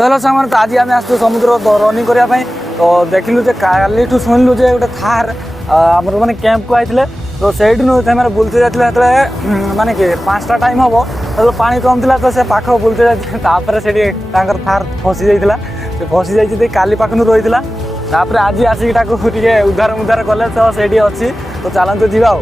तो हेलो सामान तो आज आम आसू समुद्र रनिंग करने तो देखलु जे काली शुणिलु जे गोटे थार आम मैंने कैंप को आते तो से बुलते जाते माने कि 5टा टाइम हम तो पा कम थी तो से पाख बुलते जाते से थार फसी जाता से फसी जाइए काली पाखु रही तापर आज आसिक उद्धार मुद्धार कले तो से अच्छी तो चलते जा।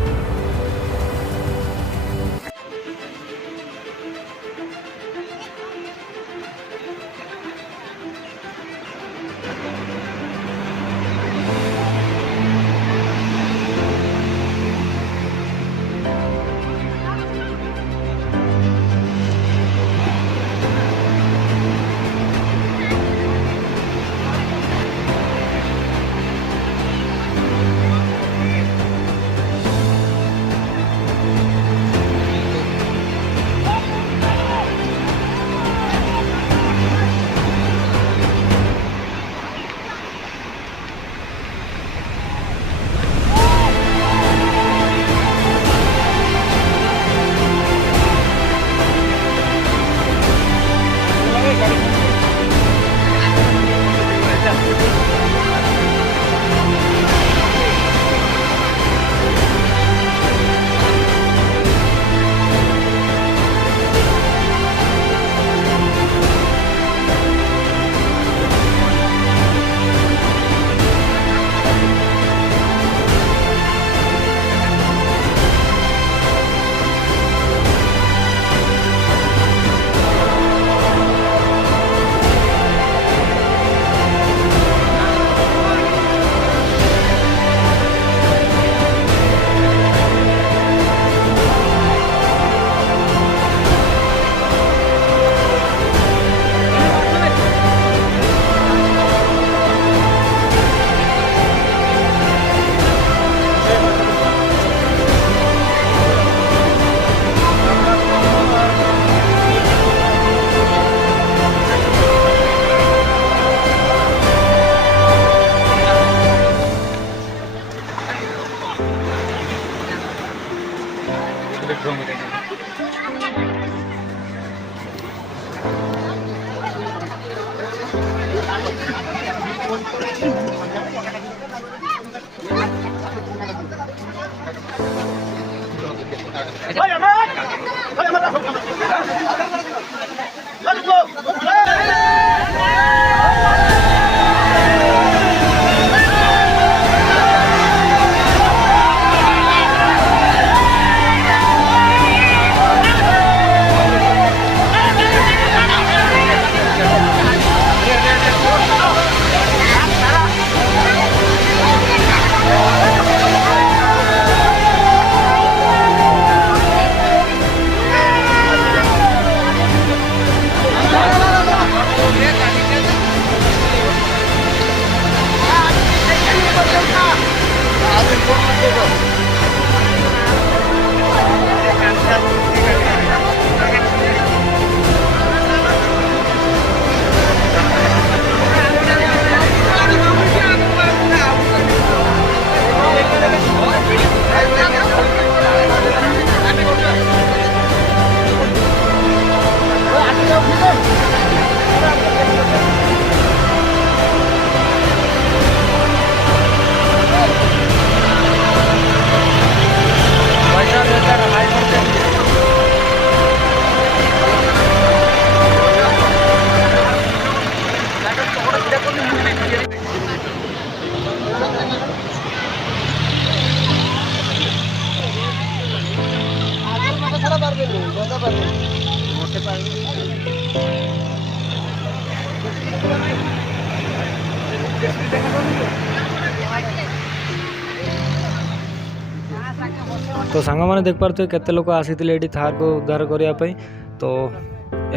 तो सांग मैंने देख पारे केते लोक आसी थार को उद्धार करने तो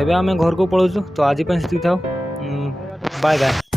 एबे आम घर को पलाऊँ तो आज से था बाय बाय।